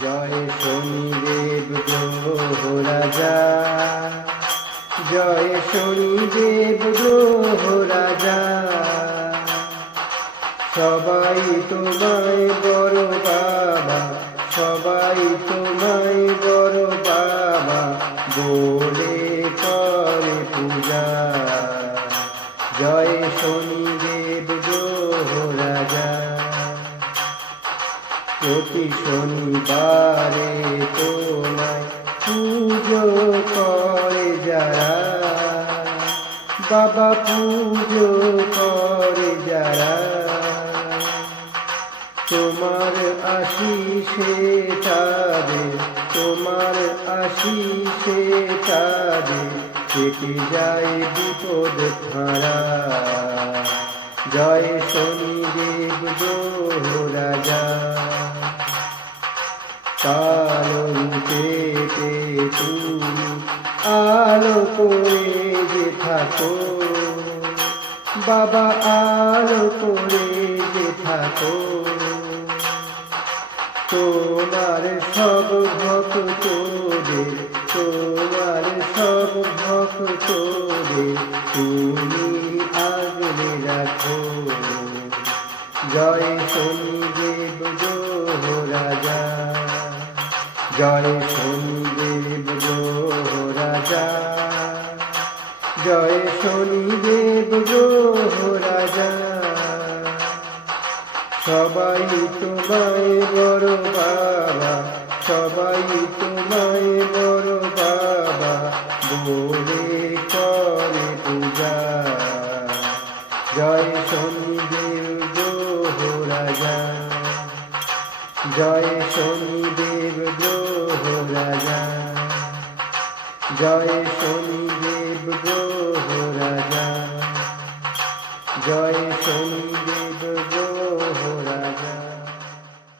জয় শনিদেব গ্রহ রাজা, জয় শনিদেব গ্রহ রাজা। সবাই তোমায় বড় বাবা, সবাই তোমায় বড় বাবা বলে করে পূজা। জয় শনিদেব গ্রহ রাজা। প্রতি শনিবারে তোমায় পুজো করে যারা, বাবা পুজো করে যারা। তোমার আশিসে তাদের, তোমার আশিসে তাদের কেটে যায় বিপদ খাড়া। জয় শনিদেব গ্রহ রাজা। কালো পেটে তুমি আলো করে যে থাকো, বাবা আলো করে যে থাকো। তোমার সব ভক্তদের, তোমার সব ভক্তদের তুমি আগলে রাখো। জয় শনিদেব গ্রহ রাজা, জয় শনিদেব গ্রহ রাজা, জয় শনিদেব গ্রহ রাজা। সবাই তোমায় বড় বাবা, সবাই তোমায় বড় বাবা বলে করে পূজা। জয় শনিদেব গ্রহ রাজা, জয় শনিদেব গ্রহ রাজা, জয় শনিদেব গ্রহ রাজা, জয় শনিদেব গ্রহ রাজা।